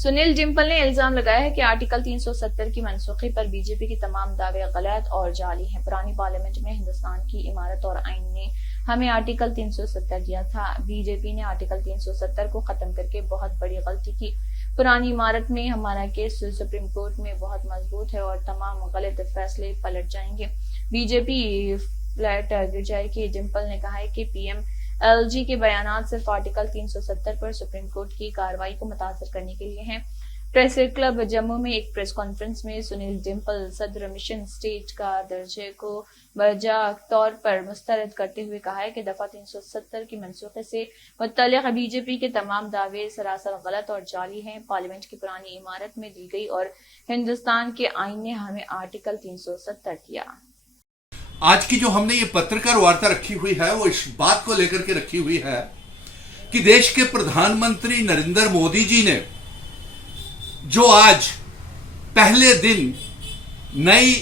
सुनील डिम्पल ने इल्जाम लगाया है कि आर्टिकल 370 की मनसूखी पर बीजेपी के तमाम दावे गलत और जाली हैं। पुरानी पार्लियामेंट में हिंदुस्तान की इमारत और आइन ने हमें आर्टिकल 370 दिया था। बीजेपी ने आर्टिकल 370 को खत्म करके बहुत बड़ी गलती की। पुरानी इमारत में हमारा केस सुप्रीम कोर्ट में बहुत मजबूत है और तमाम गलत फैसले पलट जाएंगे। बीजेपी फ्लैट गिर जाएगी। डिम्पल ने कहा है कि PMLG के बयान सिर्फ आर्टिकल 370 पर सुप्रीम कोर्ट की कार्रवाई को मुतासर करने के लिए हैं। प्रेस क्लब जम्मू में एक प्रेस कॉन्फ्रेंस में सुनील डिम्पल सदर मिशन स्टेट का दर्जे को बजा तौर पर मुस्तरद करते हुए कहा है कि दफा 370 की मनसूखे से मुतल्लिक़ बीजेपी के तमाम दावे सरासर गलत और जाली हैं। पार्लियामेंट की पुरानी इमारत में दी गई और हिंदुस्तान के आइन ने हमें आर्टिकल 370 दिया। आज की जो हमने ये पत्रकार वार्ता रखी हुई है वो इस बात को लेकर के रखी हुई है कि देश के प्रधानमंत्री नरेंद्र मोदी जी ने जो आज पहले दिन नई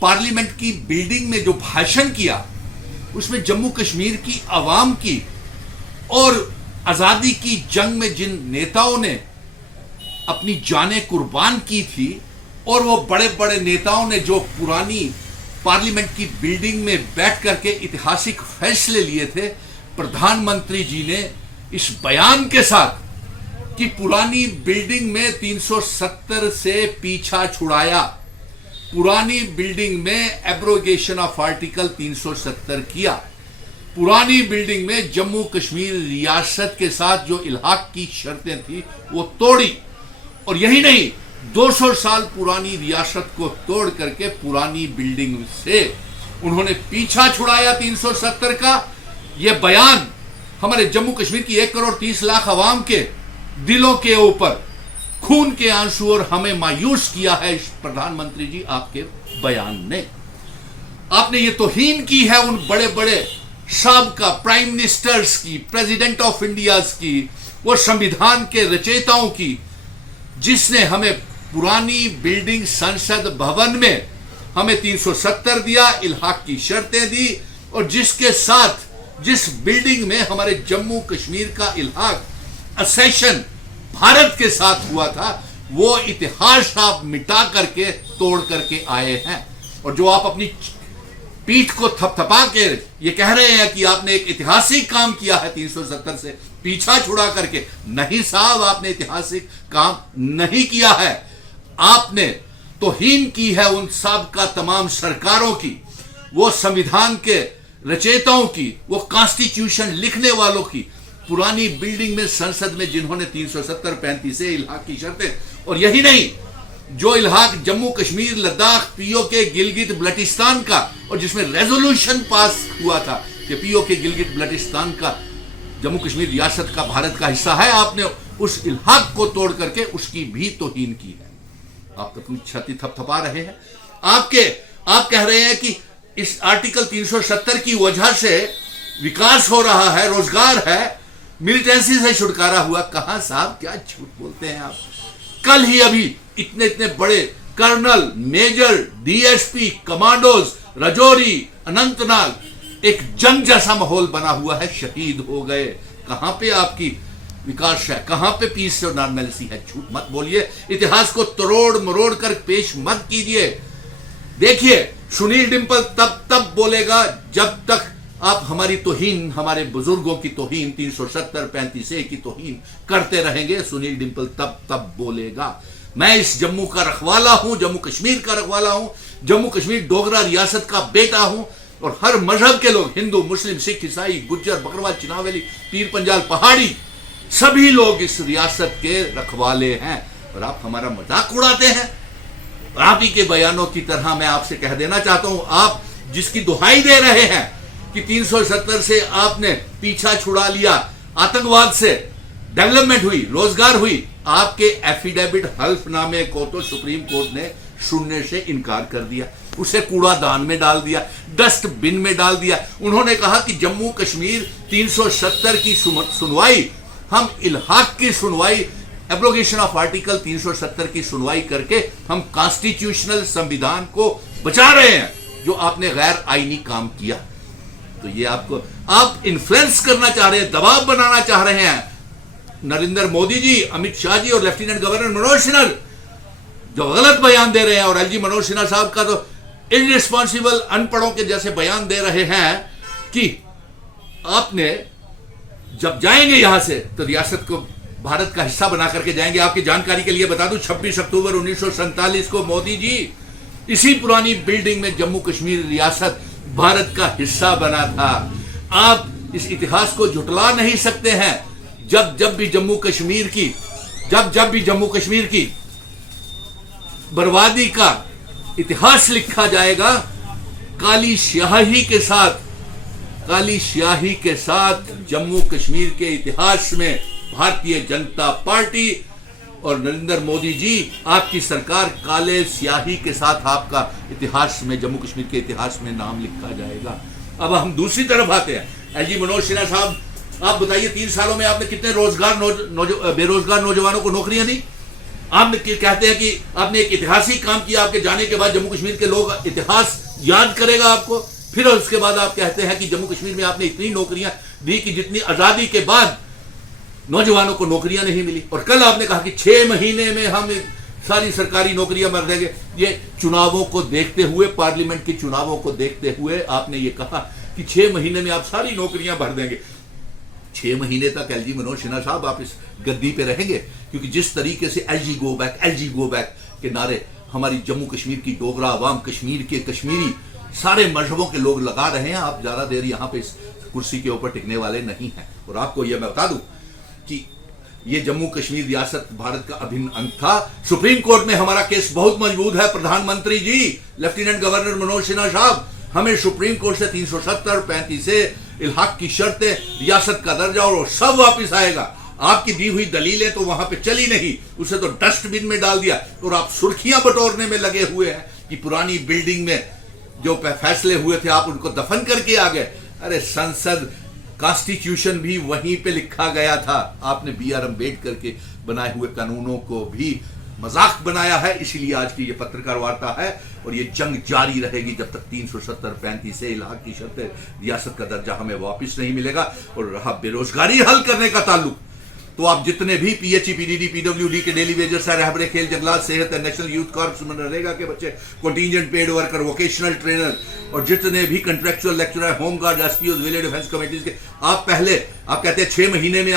पार्लियामेंट की बिल्डिंग में जो भाषण किया उसमें जम्मू कश्मीर की आवाम की और आजादी की जंग में जिन नेताओं ने अपनी जानें कुर्बान की थी और वो बड़े बड़े नेताओं ने जो पुरानी पार्लियामेंट की बिल्डिंग में बैठ करके ऐतिहासिक फैसले लिए थे, प्रधानमंत्री जी ने इस बयान के साथ कि पुरानी बिल्डिंग में 370 से पीछा छुड़ाया, पुरानी बिल्डिंग में एब्रोगेशन ऑफ आर्टिकल 370 किया, पुरानी बिल्डिंग में जम्मू कश्मीर रियासत के साथ जो इल्हाक की शर्तें थी वो तोड़ी और यही नहीं 200 साल पुरानी रियासत को तोड़ करके पुरानी बिल्डिंग से उन्होंने पीछा छुड़ाया 370 का। यह बयान हमारे जम्मू कश्मीर की 1 करोड़ 30 लाख आवाम के दिलों के ऊपर खून के आंसू और हमें मायूस किया है। प्रधानमंत्री जी आपके बयान ने आपने ये तौहीन की है उन बड़े बड़े साबका प्राइम मिनिस्टर्स की, प्रेसिडेंट ऑफ इंडिया की, वो संविधान के रचयिताओं की, जिसने हमें पुरानी बिल्डिंग संसद भवन में हमें 370 दिया, इल्हाक की शर्तें दी और जिसके साथ जिस बिल्डिंग में हमारे जम्मू कश्मीर का इल्हाक असेशन भारत के साथ हुआ था वो इतिहास आप मिटा करके तोड़ करके आए हैं। और जो आप अपनी पीठ को थपथपा के ये कह रहे हैं कि आपने एक ऐतिहासिक काम किया है 370 से पीछा छुड़ा करके, नहीं साहब, आपने ऐतिहासिक काम नहीं किया है। आपने तौहीन की है उन साबका तमाम सरकारों की, वो संविधान के रचयिताओं की, वो कॉन्स्टिट्यूशन लिखने वालों की, पुरानी बिल्डिंग में संसद में जिन्होंने 370-35 से इल्हाक की शर्तें और यही नहीं जो इल्हाक जम्मू कश्मीर लद्दाख POK गिलगित बल्टिस्तान का और जिसमें रेजोल्यूशन पास हुआ था कि POK गिलगित बल्टिस्तान का जम्मू कश्मीर रियासत का भारत का हिस्सा है, आपने उस इल्हाक को तोड़ करके उसकी भी तौहीन की है। आप तो अपनी छाती थपथपा रहे हैं। आप कह रहे हैं कि इस आर्टिकल 370 की वजह से विकास हो रहा है, रोजगार है, मिलिटेंसी से छुटकारा हुआ। कहां साहब, क्या झूठ बोलते हैं आप। कल ही अभी इतने इतने बड़े colonel, major, DSP, commandos, Rajouri, Anantnag, एक जंग जैसा माहौल बना हुआ है, शहीद हो गए। कहां पे आपकी विकास है, कहां पे पीस और नॉर्मलिटी है। झूठ मत बोलिए, इतिहास को तोड़ मरोड़ कर पेश मत कीजिए। देखिए सुनील डिम्पल तब बोलेगा जब तक आप हमारी तौहीन, हमारे बुजुर्गों की तौहीन, 370-35 की तौहीन करते रहेंगे। सुनील डिम्पल तब बोलेगा। मैं इस जम्मू का रखवाला हूं, जम्मू कश्मीर का रखवाला हूं, जम्मू कश्मीर डोगरा रियासत का बेटा हूं और हर मजहब के लोग, हिंदू, मुस्लिम, सिख, ईसाई, गुज्जर, बकरवाल, चिनावेली, पीर पंजाल, पहाड़ी, सभी लोग इस रियासत के रखवाले हैं और आप हमारा मजाक उड़ाते हैं। आप ही के बयानों की तरह मैं आपसे कह देना चाहता हूं, आप जिसकी दुहाई दे रहे हैं कि 370 से आपने पीछा छुड़ा लिया, आतंकवाद से डेवलपमेंट हुई, रोजगार हुई, आपके एफिडेविट हल्फनामे को तो सुप्रीम कोर्ट ने सुनने से इनकार कर दिया, उसे कूड़ादान में डाल दिया, डस्टबिन में डाल दिया। उन्होंने कहा कि जम्मू कश्मीर 370 की सुनवाई, हम इल्हाक की सुनवाई, एब्रोगेशन ऑफ आर्टिकल 370 की सुनवाई करके हम कॉन्स्टिट्यूशनल संविधान को बचा रहे हैं, जो आपने गैर आईनी काम किया। तो ये आप इन्फ्लुएंस करना चाह रहे हैं, दबाव बनाना चाह रहे हैं नरेंद्र मोदी जी, अमित शाह जी और लेफ्टिनेंट गवर्नर मनोज सिन्हा जो गलत बयान दे रहे हैं, और एलजी मनोज सिन्हा साहब का तो इररिस्पॉन्सिबल अनपढ़ों के जैसे बयान दे रहे हैं कि आपने जब जाएंगे यहां से तो रियासत को भारत का हिस्सा बना करके जाएंगे। आपकी जानकारी के लिए बता दूं, 26 अक्टूबर 1947 को मोदी जी इसी पुरानी बिल्डिंग में जम्मू कश्मीर रियासत भारत का हिस्सा बना था। आप इस इतिहास को झुटला नहीं सकते हैं। जब भी जम्मू कश्मीर की बर्बादी का इतिहास लिखा जाएगा, काली स्याही के साथ जम्मू कश्मीर के इतिहास में भारतीय जनता पार्टी और नरेंद्र मोदी जी, आपकी सरकार, काले स्याही के साथ आपका इतिहास में, जम्मू कश्मीर के इतिहास में नाम लिखा जाएगा। अब हम दूसरी तरफ आते हैं। एलजी मनोज सिन्हा साहब, आप बताइए 3 सालों में आपने कितने बेरोजगार नौजवानों को नौकरियां दी? आप कहते हैं कि आपने एक ऐतिहासिक काम किया, आपके जाने के बाद जम्मू कश्मीर के लोग इतिहास याद करेगा आपको। फिर उसके बाद आप कहते हैं कि जम्मू कश्मीर में आपने इतनी नौकरियां दी कि जितनी आजादी के बाद नौजवानों को नौकरियां नहीं मिली। और कल आपने कहा कि 6 महीने में हम सारी सरकारी नौकरियां भर देंगे। ये चुनावों को देखते हुए, पार्लियामेंट के चुनावों को देखते हुए आपने ये कहा कि 6 महीने में आप सारी नौकरियां भर देंगे। 6 महीने तक एलजी मनोज सिन्हा साहब आप इस गद्दी पे रहेंगे, क्योंकि जिस तरीके से एलजी गो बैक के नारे हमारी जम्मू कश्मीर की डोगरा आवाम, कश्मीर के कश्मीरी सारे मजहबों के लोग लगा रहे हैं, आप ज्यादा देर यहां पे इस कुर्सी के ऊपर टिकने वाले नहीं हैं। और आपको यह मैं बता दूं कि ये जम्मू कश्मीर रियासत भारत का अभिन्न अंग था। सुप्रीम कोर्ट में हमारा केस बहुत मजबूत है। प्रधानमंत्री जी, लेफ्टिनेंट गवर्नर मनोज सिन्हा साहब, हमें सुप्रीम कोर्ट से 370 35 से इल्हाक की शर्तें, रियासत का दर्जा और सब वापिस आएगा। आपकी दी हुई दलीलें तो वहां पे चली नहीं, उसे तो डस्टबिन में डाल दिया। और आप सुर्खियां बटोरने में लगे हुए हैं कि पुरानी बिल्डिंग में जो फैसले हुए थे आप उनको दफन करके आ गए। अरे संसद, कॉन्स्टिट्यूशन भी वहीं पे लिखा गया था। आपने BR अम्बेडकर के बनाए हुए कानूनों को भी मजाक बनाया है। इसीलिए आज की ये पत्रकार वार्ता है और ये जंग जारी रहेगी जब तक 370 35 से इलाके की शर्त रियासत का दर्जा हमें वापस नहीं मिलेगा। और रहा बेरोजगारी हल करने का ताल्लुक, तो आप जितने भी PHE, PDD, PWD के डेली वेजर्स है, रहबरे खेल, जंगलात, सेहत, नेशनल यूथ कॉर्प्स, मनरेगा के बच्चे, contingent paid worker, vocational trainer और जितने भी contractual lecturer, home guard, SPOs, village defence committees के, आप कहते हैं 6 महीने में आप